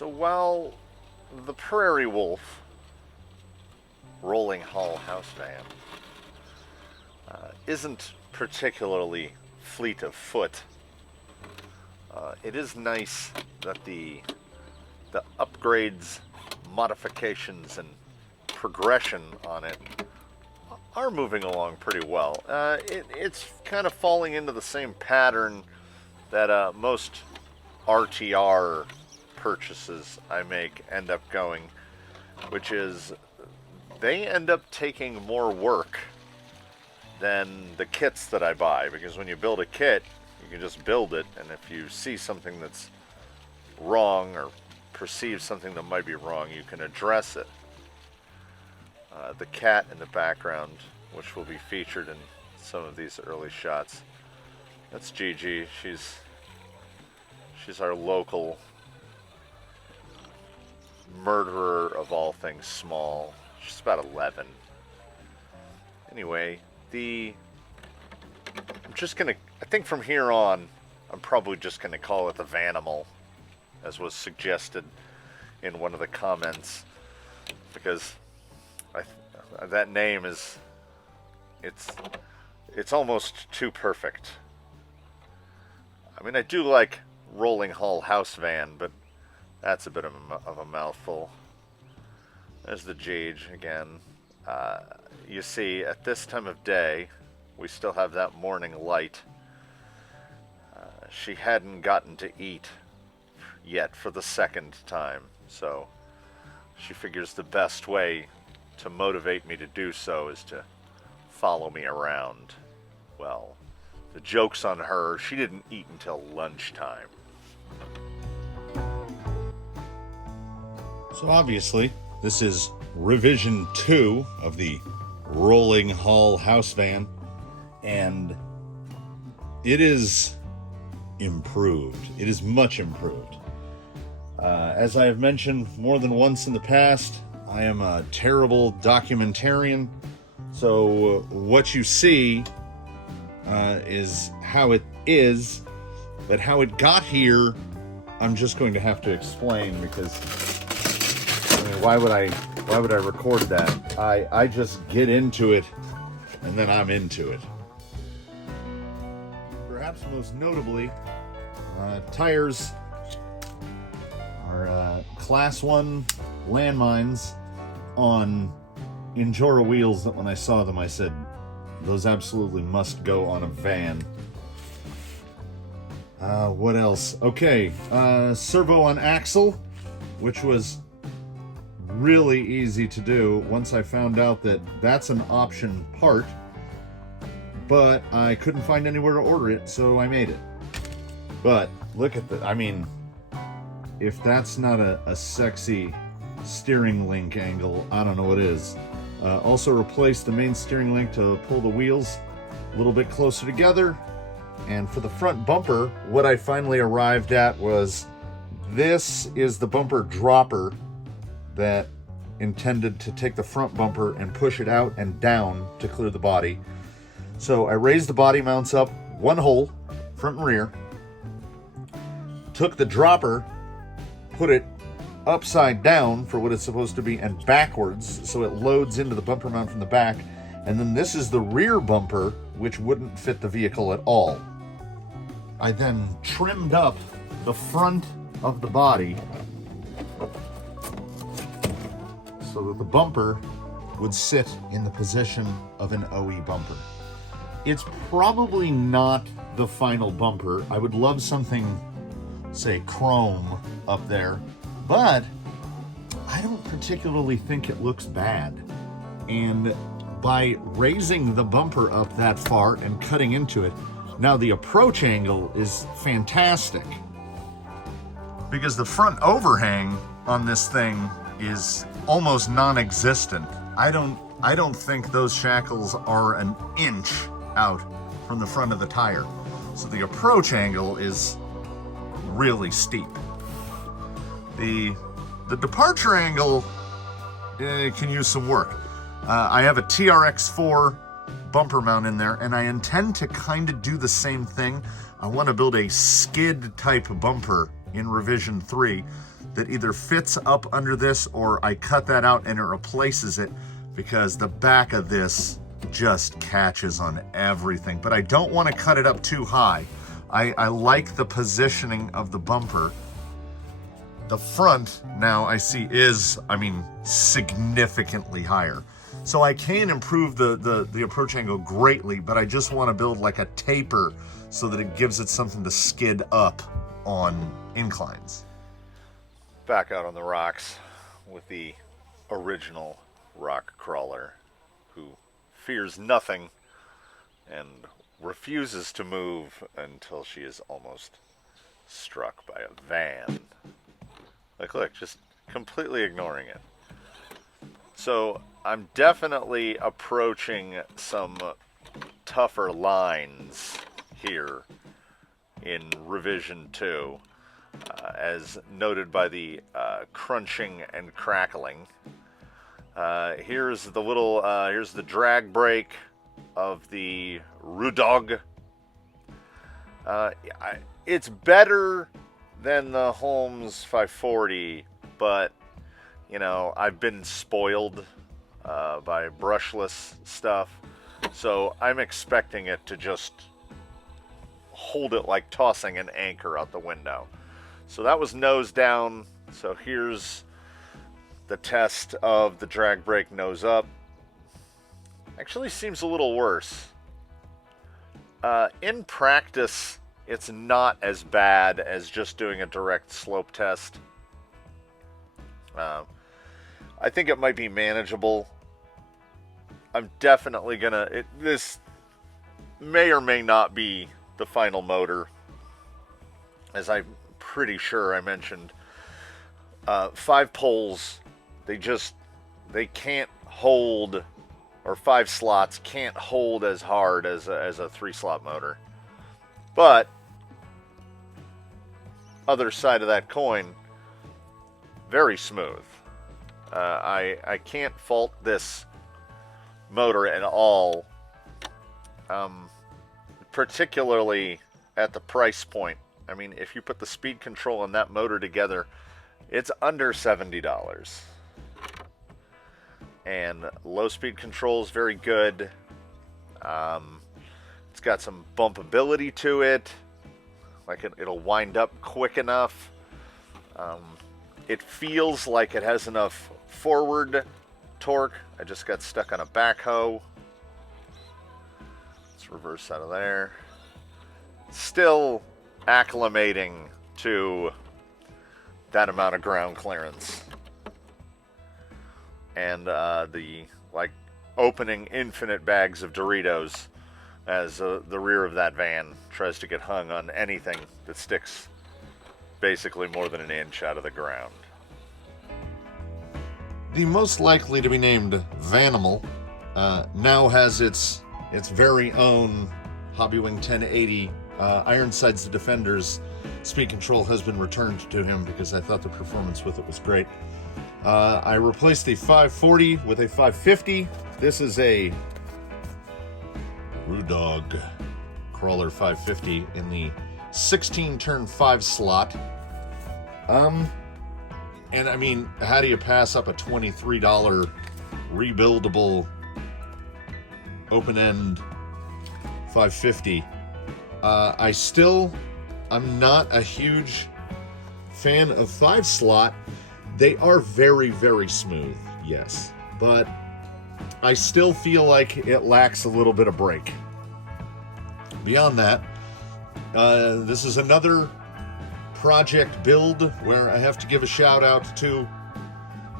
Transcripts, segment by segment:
So while the Prairie Wolf rolling hull house van isn't particularly fleet of foot, it is nice that the upgrades, modifications, and progression on it are moving along pretty well. It's kind of falling into the same pattern that most RTR purchases I make end up going, which is they end up taking more work than the kits that I buy, because when you build a kit, you can just build it, and if you see something that's wrong or perceive something that might be wrong, you can address it. The cat in the background, which will be featured in some of these early shots, that's Gigi. She's our local murderer of all things small. She's about 11. Anyway, I think from here on, I'm probably just gonna call it the Vanimal, as was suggested in one of the comments, because that name is, it's almost too perfect. I mean, I do like rolling hull house van, but that's a bit of a mouthful. There's the Gage again. You see, at this time of day, we still have that morning light. She hadn't gotten to eat yet for the second time, so she figures the best way to motivate me to do so is to follow me around. Well, the joke's on her. She didn't eat until lunchtime. So obviously, this is revision 2 of the rolling hull house van, and it is improved. It is much improved. As I have mentioned more than once in the past, I am a terrible documentarian, so what you see is how it is, but how it got here, I'm just going to have to explain, because I mean, why would I record that? I just get into it, and then I'm into it. Perhaps most notably, tires are Class 1 Landmines on Injora wheels that when I saw them I said, those absolutely must go on a van. What else? Okay, servo on axle, which was really easy to do once I found out that that's an option part, but I couldn't find anywhere to order it, so I made it. But look at I mean, if that's not a sexy steering link angle, I don't know what is. Also replaced the main steering link to pull the wheels a little bit closer together. And for the front bumper, what I finally arrived at was, this is the bumper dropper that intended to take the front bumper and push it out and down to clear the body. So I raised the body mounts up one hole, front and rear, took the dropper, put it upside down for what it's supposed to be, and backwards so it loads into the bumper mount from the back, and then this is the rear bumper, which wouldn't fit the vehicle at all. I then trimmed up the front of the body so that the bumper would sit in the position of an OE bumper. It's probably not the final bumper. I would love something, say, chrome up there, but I don't particularly think it looks bad. And by raising the bumper up that far and cutting into it, now the approach angle is fantastic, because the front overhang on this thing is almost non-existent. I don't think those shackles are an inch out from the front of the tire. So the approach angle is really steep. The departure angle can use some work. I have a TRX4 bumper mount in there, and I intend to kind of do the same thing. I want to build a skid type bumper in revision 3 that either fits up under this or I cut that out and it replaces it, because the back of this just catches on everything. But I don't want to cut it up too high. I like the positioning of the bumper. The front now I see is, I mean, significantly higher. So I can improve the approach angle greatly, but I just want to build like a taper so that it gives it something to skid up on inclines. Back out on the rocks with the original rock crawler, who fears nothing and refuses to move until she is almost struck by a van. Like, look, just completely ignoring it. So I'm definitely approaching some tougher lines here in revision 2, as noted by the crunching and crackling. Here's the little, here's the drag brake of the Ruddog. It's better than the Holmes 540, but, you know, I've been spoiled by brushless stuff, so I'm expecting it to just hold it like tossing an anchor out the window. So that was nose down. So here's the test of the drag brake nose up. Actually seems a little worse. In practice, it's not as bad as just doing a direct slope test. I think it might be manageable. I'm definitely gonna, this may or may not be the final motor, as I'm pretty sure I mentioned. 5 poles, they can't hold, or 5 slots can't hold as hard as a 3-slot motor. But other side of that coin, very smooth. I can't fault this motor at all, particularly at the price point. I mean, if you put the speed control and that motor together, it's under $70. And low speed control is very good. It's got some bumpability to it. Like it'll wind up quick enough. It feels like it has enough forward torque. I just got stuck on a backhoe. Let's reverse out of there. Still acclimating to that amount of ground clearance. And the, like, opening infinite bags of Doritos as the rear of that van tries to get hung on anything that sticks basically more than an inch out of the ground. The most likely to be named Vanimal now has its very own Hobbywing 1080. Ironsides the Defender's speed control has been returned to him because I thought the performance with it was great. I replaced the 540 with a 550. This is a Ruddog Crawler 550 in the 16-turn 5 slot. And I mean, how do you pass up a $23 rebuildable open-end 550? I'm not a huge fan of 5-slot. They are very, very smooth, yes. But I still feel like it lacks a little bit of brake. Beyond that, this is another project build where I have to give a shout out to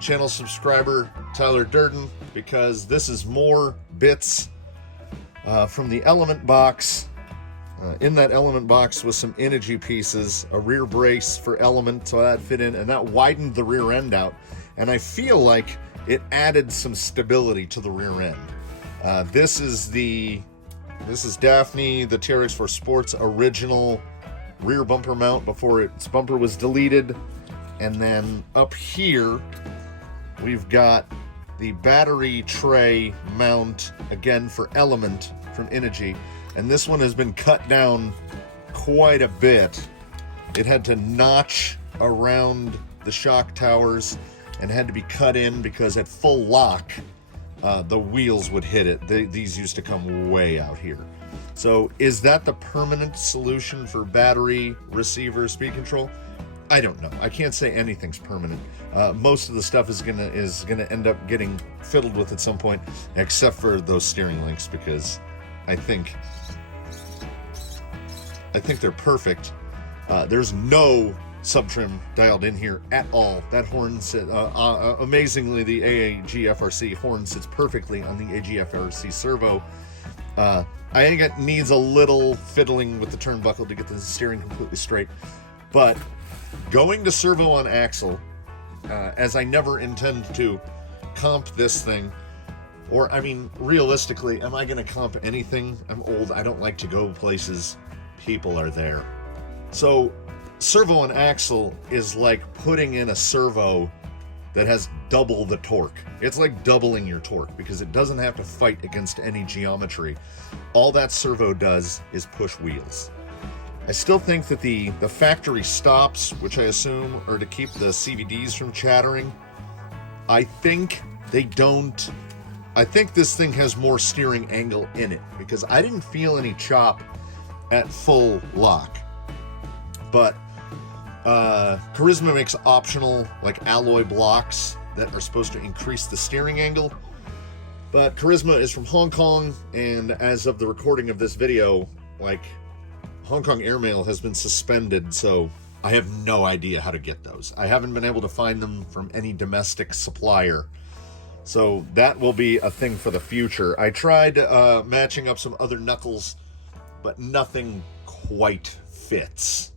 channel subscriber Tyler Durden, because this is more bits from the element box. In that element box was some energy pieces, a rear brace for element, so that fit in, and that widened the rear end out, and I feel like it added some stability to the rear end. This is Daphne, the TRX4 Sports original rear bumper mount before its bumper was deleted. And then up here we've got the battery tray mount, again for element from Energy, and this one has been cut down quite a bit. It had to notch around the shock towers and had to be cut in because at full lock, the wheels would hit it. These used to come way out here. So is that the permanent solution for battery, receiver, speed control? I don't know. I can't say anything's permanent. Most of the stuff is gonna end up getting fiddled with at some point, except for those steering links, because I think they're perfect. There's no subtrim dialed in here at all. That horn amazingly, the AGFRC horn sits perfectly on the AGFRC servo. I think it needs a little fiddling with the turnbuckle to get the steering completely straight, but going to servo on axle, as I never intend to comp this thing, or I mean, realistically, am I going to comp anything? I'm old. I don't like to go places people are there. So servo on axle is like putting in a servo that has double the torque. It's like doubling your torque because it doesn't have to fight against any geometry. All that servo does is push wheels. I still think that the factory stops, which I assume are to keep the CVDs from chattering, I think they don't. I think this thing has more steering angle in it because I didn't feel any chop at full lock. But Carisma makes optional like alloy blocks that are supposed to increase the steering angle. But Carisma is from Hong Kong, and as of the recording of this video, like, Hong Kong airmail has been suspended, so I have no idea how to get those. I haven't been able to find them from any domestic supplier. So that will be a thing for the future. I tried matching up some other knuckles, but nothing quite fits.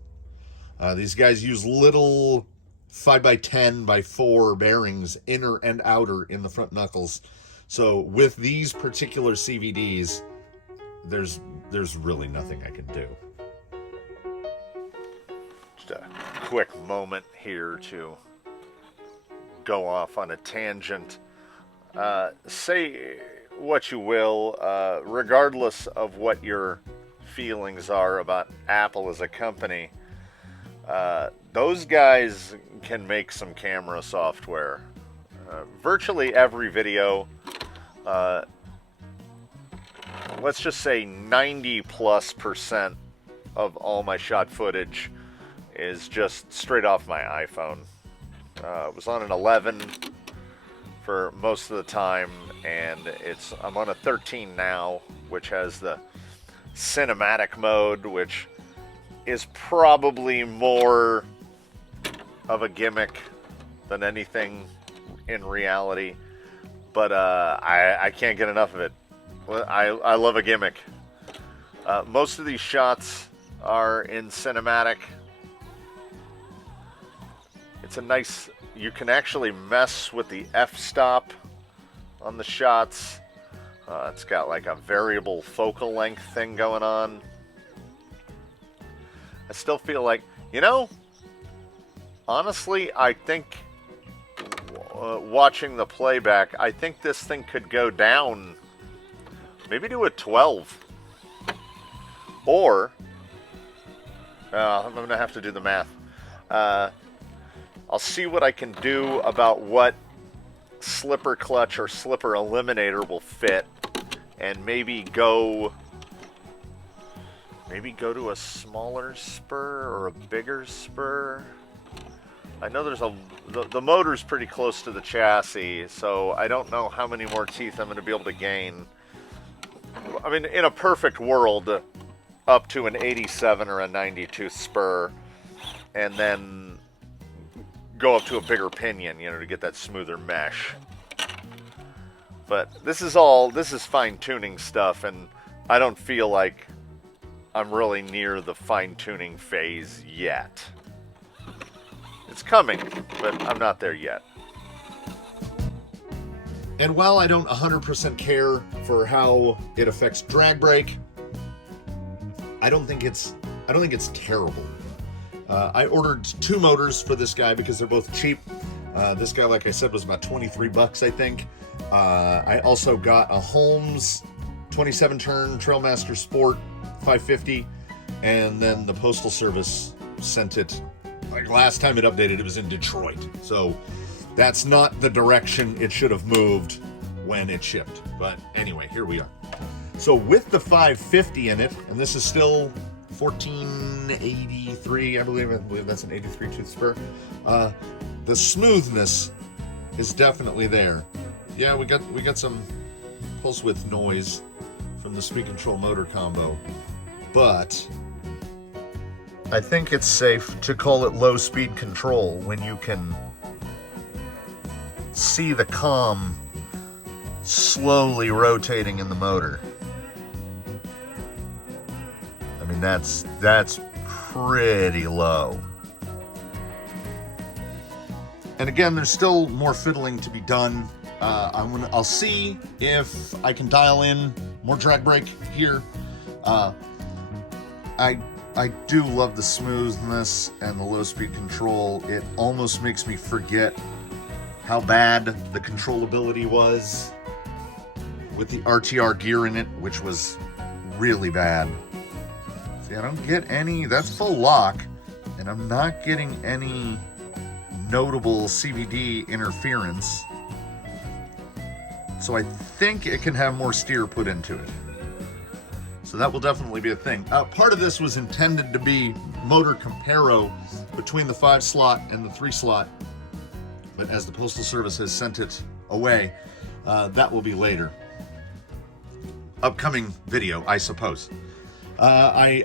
These guys use little 5x10x4 bearings, inner and outer, in the front knuckles. So with these particular CVDs, there's really nothing I can do. Just a quick moment here to go off on a tangent. Say what you will, regardless of what your feelings are about Apple as a company, those guys can make some camera software. Virtually every video, let's just say 90+% of all my shot footage is just straight off my iPhone. It was on an 11 for most of the time, and I'm on a 13 now, which has the cinematic mode, which is probably more of a gimmick than anything in reality, but I can't get enough of it. I love a gimmick. Most of these shots are in cinematic. It's a nice, you can actually mess with the f-stop on the shots. It's got like a variable focal length thing going on. I still feel like, honestly, I think watching the playback, I think this thing could go down, maybe to a 12. Or, I'm going to have to do the math. I'll see what I can do about what slipper clutch or slipper eliminator will fit, and maybe go to a smaller spur or a bigger spur. I know there's the motor's pretty close to the chassis, so I don't know how many more teeth I'm going to be able to gain. I mean, in a perfect world, up to an 87 or a 92 spur, and then go up to a bigger pinion, to get that smoother mesh. But this is fine-tuning stuff, and I don't feel like I'm really near the fine-tuning phase yet. It's coming, but I'm not there yet. And while I don't 100% care for how it affects drag brake, I don't think it's terrible. I ordered 2 motors for this guy because they're both cheap. This guy, like I said, was about $23, I think. I also got a Holmes 27-turn Trailmaster Sport 550, and then the Postal Service sent it Like last time it updated, it was in Detroit. So that's not the direction it should have moved when it shipped. But anyway, here we are. So with the 550 in it, and this is still 1483, I believe that's an 83 tooth spur. The smoothness is definitely there. Yeah, we got some pulse width noise from the speed control motor combo, but I think it's safe to call it low speed control when you can see the comm slowly rotating in the motor. I mean, that's pretty low. And again, there's still more fiddling to be done. I'll see if I can dial in more drag brake here. I do love the smoothness and the low speed control. It almost makes me forget how bad the controllability was with the RTR gear in it, which was really bad. See, I don't get any, that's full lock, and I'm not getting any notable CVD interference. So I think it can have more steer put into it. So that will definitely be a thing. Part of this was intended to be motor comparo between the 5-slot and the 3-slot, but as the Postal Service has sent it away, that will be later. Upcoming video, I suppose. I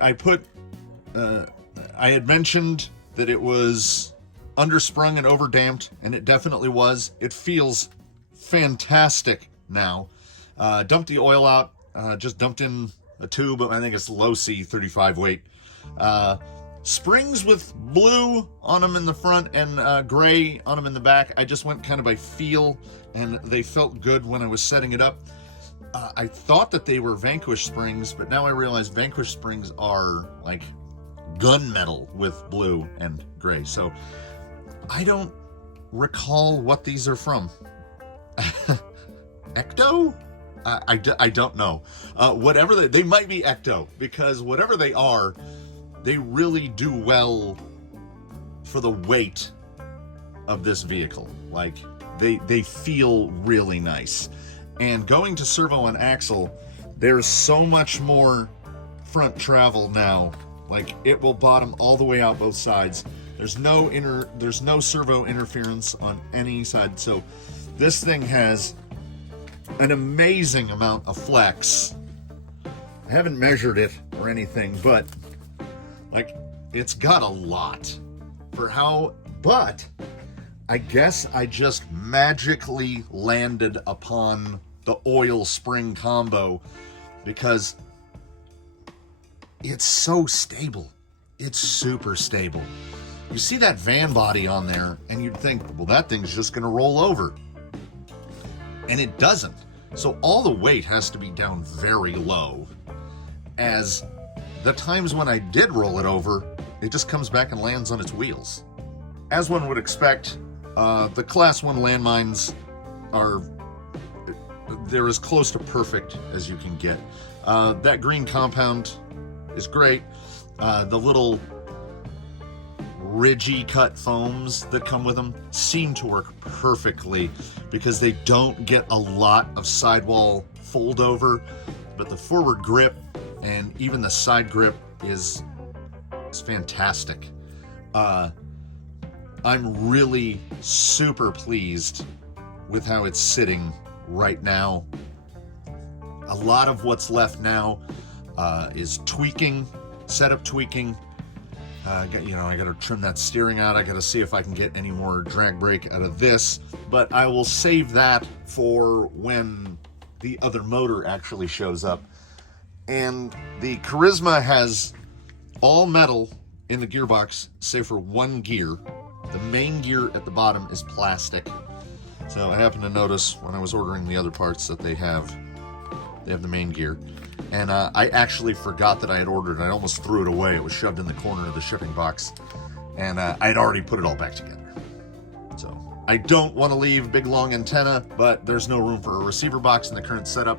had mentioned that it was undersprung and overdamped, and it definitely was. It feels fantastic now. Dumped the oil out, just dumped in a tube, I think it's Losi 35 weight. Springs with blue on them in the front and gray on them in the back. I just went kind of by feel, and they felt good when I was setting it up. I thought that they were Vanquish springs, but now I realize Vanquish springs are like gunmetal with blue and gray. So I don't recall what these are from. Ecto? I don't know. Whatever they might be Ecto, because whatever they are, they really do well for the weight of this vehicle. Like they feel really nice. And going to servo on axle, there's so much more front travel now. Like it will bottom all the way out both sides. There's no servo interference on any side. So this thing has an amazing amount of flex. I haven't measured it or anything, but like it's got a lot for how, but I guess I just magically landed upon the oil spring combo because it's so stable. It's super stable. You see that van body on there and you'd think, well, that thing's just gonna roll over. And it doesn't. So all the weight has to be down very low. As the times when I did roll it over, it just comes back and lands on its wheels. As one would expect, the Class 1 landmines they're as close to perfect as you can get. That green compound is great. The little ridgy cut foams that come with them seem to work perfectly because they don't get a lot of sidewall fold over, but the forward grip and even the side grip is fantastic. I'm really super pleased with how it's sitting right now. A lot of what's left now is tweaking, setup tweaking. I got to trim that steering out. I got to see if I can get any more drag brake out of this, but I will save that for when the other motor actually shows up. And the Carisma has all metal in the gearbox, save for one gear. The main gear at the bottom is plastic. So I happened to notice when I was ordering the other parts that they have the main gear. And I actually forgot that I had ordered it. I almost threw it away. It was shoved in the corner of the shipping box. And I had already put it all back together. So I don't want to leave big long antenna, but there's no room for a receiver box in the current setup.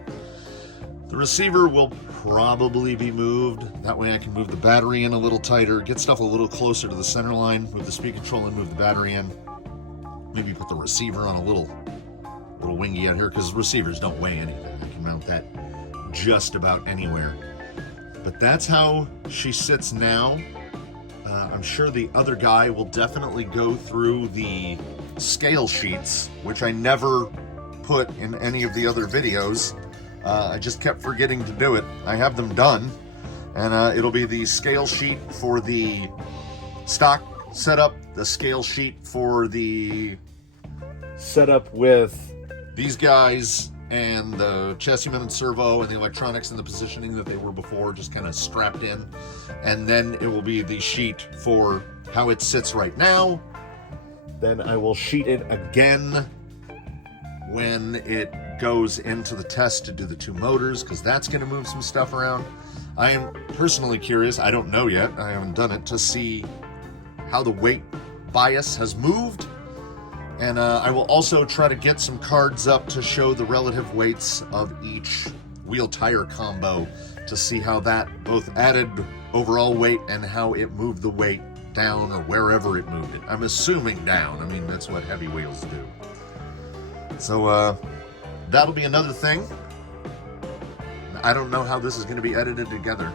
The receiver will probably be moved. That way I can move the battery in a little tighter, get stuff a little closer to the center line, move the speed control and move the battery in. Maybe put the receiver on a little wingy out here, because receivers don't weigh anything. I can mount that just about anywhere. But that's how she sits now. I'm sure the other guy will definitely go through the scale sheets, which I never put in any of the other videos. I just kept forgetting to do it. I have them done, and it'll be the scale sheet for the stock setup, the scale sheet for the setup with these guys, and the chassis mounted servo and the electronics and the positioning that they were before, just kind of strapped in. And then it will be the sheet for how it sits right now. Then I will sheet it again when it goes into the test to do the 2 motors, because that's going to move some stuff around. I am personally curious, I don't know yet, I haven't done it, to see how the weight bias has moved. And I will also try to get some cards up to show the relative weights of each wheel tire combo, to see how that both added overall weight and how it moved the weight down, or wherever it moved it. I'm assuming down. I mean, that's what heavy wheels do. So that'll be another thing. I don't know how this is going to be edited together.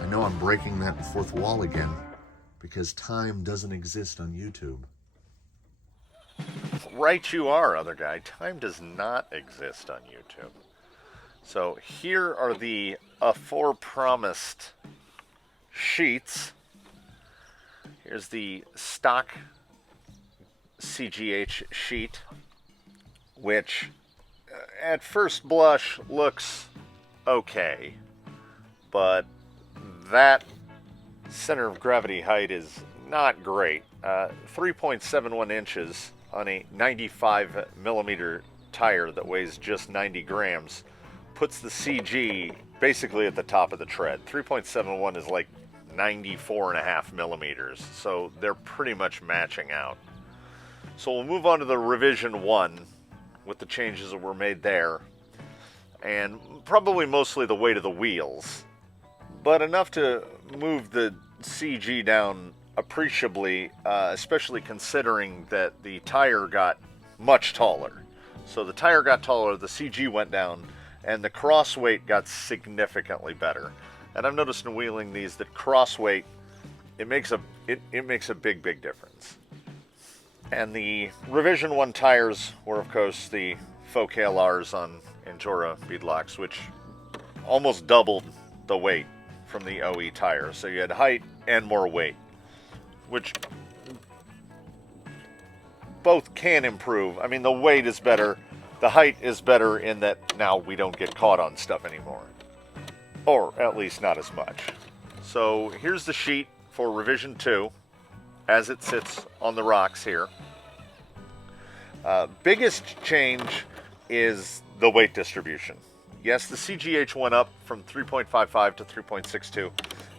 I know I'm breaking that 4th wall again, because time doesn't exist on YouTube. Right you are, other guy. Time does not exist on YouTube. So here are the aforepromised sheets. Here's the stock CGH sheet, which at first blush looks okay, but that center of gravity height is not great. 3.71 inches on a 95 millimeter tire that weighs just 90 grams puts the CG basically at the top of the tread. 3.71 is like 94.5 millimeters, so they're pretty much matching out. So we'll move on to the revision 1 with the changes that were made there, and probably mostly the weight of the wheels, but enough to move the CG down appreciably, especially considering that the tire got much taller. So the tire got taller, the CG went down, and the cross weight got significantly better. And I've noticed in wheeling these that cross weight, it makes a big difference. And the revision 1 tires were, of course, the faux KLRs on Injora beadlocks, which almost doubled the weight from the OE tire. So you had height and more weight, which both can improve. I mean, the weight is better. The height is better in that now we don't get caught on stuff anymore. Or at least not as much. So here's the sheet for revision 2 as it sits on the rocks here. Biggest change is the weight distribution. Yes, the CGH went up from 3.55 to 3.62,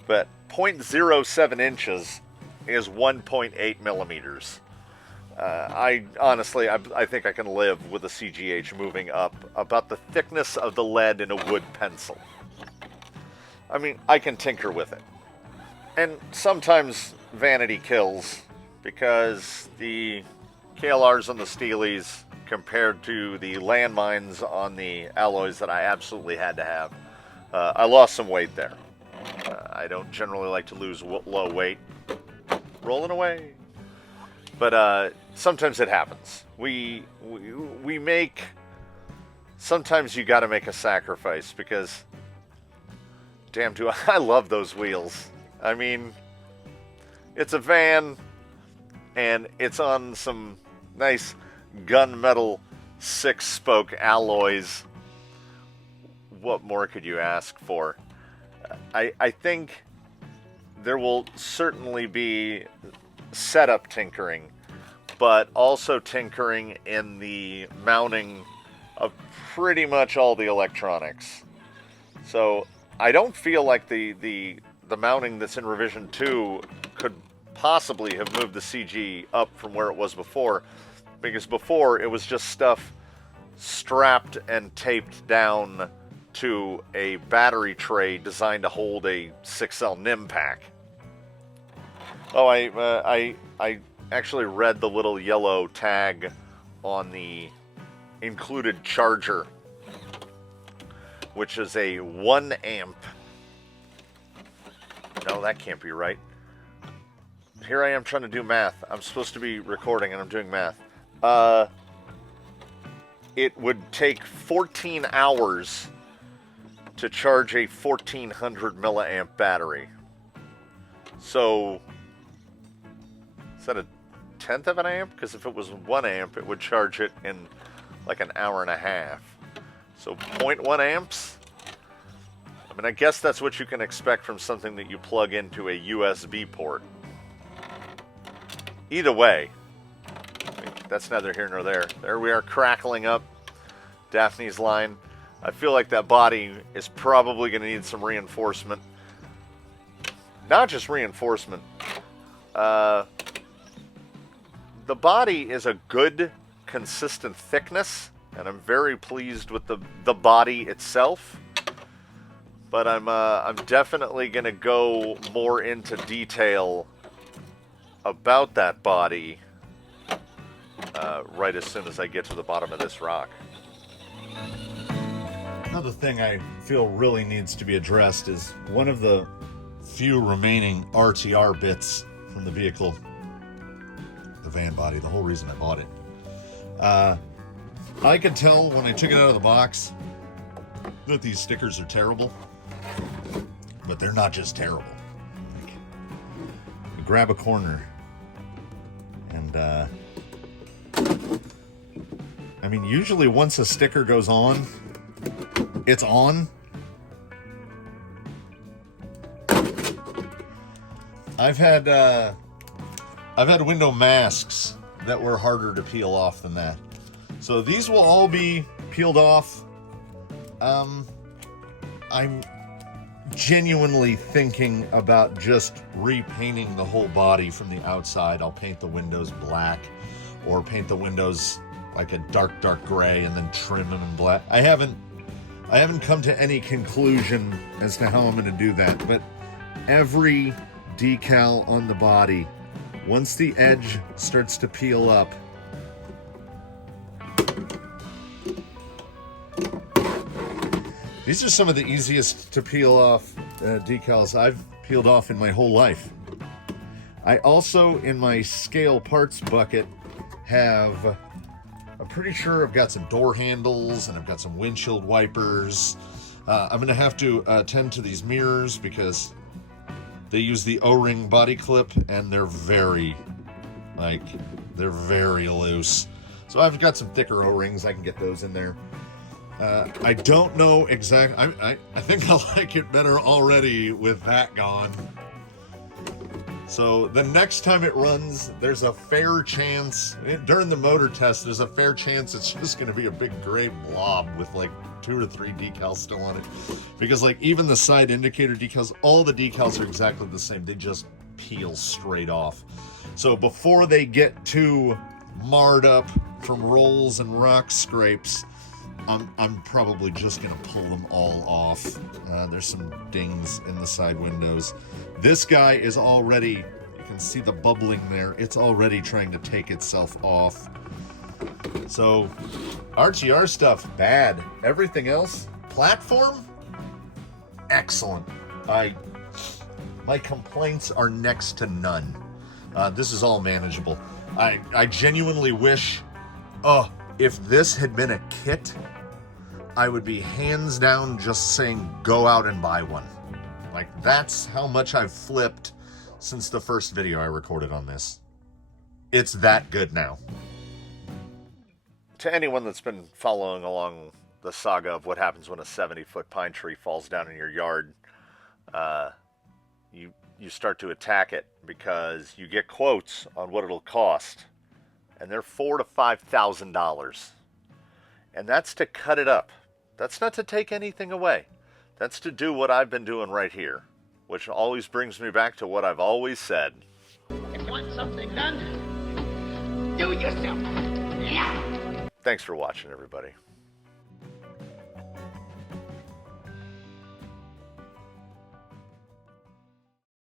but 0.07 inches is 1.8 millimeters. I honestly think I can live with a CGH moving up about the thickness of the lead in a wood pencil. I mean, I can tinker with it. And sometimes vanity kills, because the KLRs on the Steelies compared to the landmines on the alloys that I absolutely had to have, I lost some weight there. I don't generally like to lose low weight. Rolling away. But sometimes it happens. We make... Sometimes you got to make a sacrifice, because damn, do I love those wheels. I mean, it's a van, and it's on some nice gunmetal 6-spoke alloys. What more could you ask for? I think there will certainly be setup tinkering, but also tinkering in the mounting of pretty much all the electronics. So I don't feel like the mounting that's in revision 2 could possibly have moved the CG up from where it was before, because before it was just stuff strapped and taped down to a battery tray designed to hold a 6L NIM pack. Oh, I actually read the little yellow tag on the included charger, which is a 1 amp. No, that can't be right. Here I am trying to do math. I'm supposed to be recording and I'm doing math. It would take 14 hours to charge a 1400 milliamp battery. So, is that a tenth of an amp? Because if it was 1 amp, it would charge it in like an hour and a half. So 0.1 amps? I mean, I guess that's what you can expect from something that you plug into a USB port. Either way, that's neither here nor there. There we are, crackling up Daphne's line. I feel like that body is probably going to need some reinforcement. Not just reinforcement. The body is a good, consistent thickness, and I'm very pleased with the body itself. But I'm definitely going to go more into detail about that body right as soon as I get to the bottom of this rock. Another thing I feel really needs to be addressed is one of the few remaining RTR bits from the vehicle, the van body, the whole reason I bought it. I could tell when I took it out of the box that these stickers are terrible, but they're not just terrible. Like, you grab a corner and I mean, usually once a sticker goes on, it's on. I've had window masks that were harder to peel off than that. So these will all be peeled off. I'm genuinely thinking about just repainting the whole body from the outside. I'll paint the windows black or paint the windows like a dark gray and then trim them in black. I haven't come to any conclusion as to how I'm going to do that, but every decal on the body, once the edge starts to peel up, these are some of the easiest to peel off decals I've peeled off in my whole life. I also, in my scale parts bucket, have, I'm pretty sure I've got some door handles and I've got some windshield wipers. I'm going to have to attend to these mirrors because they use the O-ring body clip and they're very loose. So I've got some thicker O-rings. I can get those in there. I don't know exactly. I think I like it better already with that gone. So the next time it runs, there's a fair chance, during the motor test, there's a fair chance it's just going to be a big gray blob with like 2 or 3 decals still on it. Because like even the side indicator decals, all the decals are exactly the same. They just peel straight off. So before they get too marred up from rolls and rock scrapes, I'm probably just going to pull them all off. There's some dings in the side windows. This guy is already, you can see the bubbling there. It's already trying to take itself off. So, RTR stuff, bad. Everything else, platform, excellent. My complaints are next to none. This is all manageable. I genuinely wish, if this had been a kit, I would be hands down just saying go out and buy one. Like, that's how much I've flipped since the first video I recorded on this. It's that good now. To anyone that's been following along the saga of what happens when a 70-foot pine tree falls down in your yard, you start to attack it because you get quotes on what it'll cost, and they're $4,000 to $5,000. And that's to cut it up. That's not to take anything away. That's to do what I've been doing right here, which always brings me back to what I've always said. If you want something done, do it yourself. Yeah. Thanks for watching, everybody.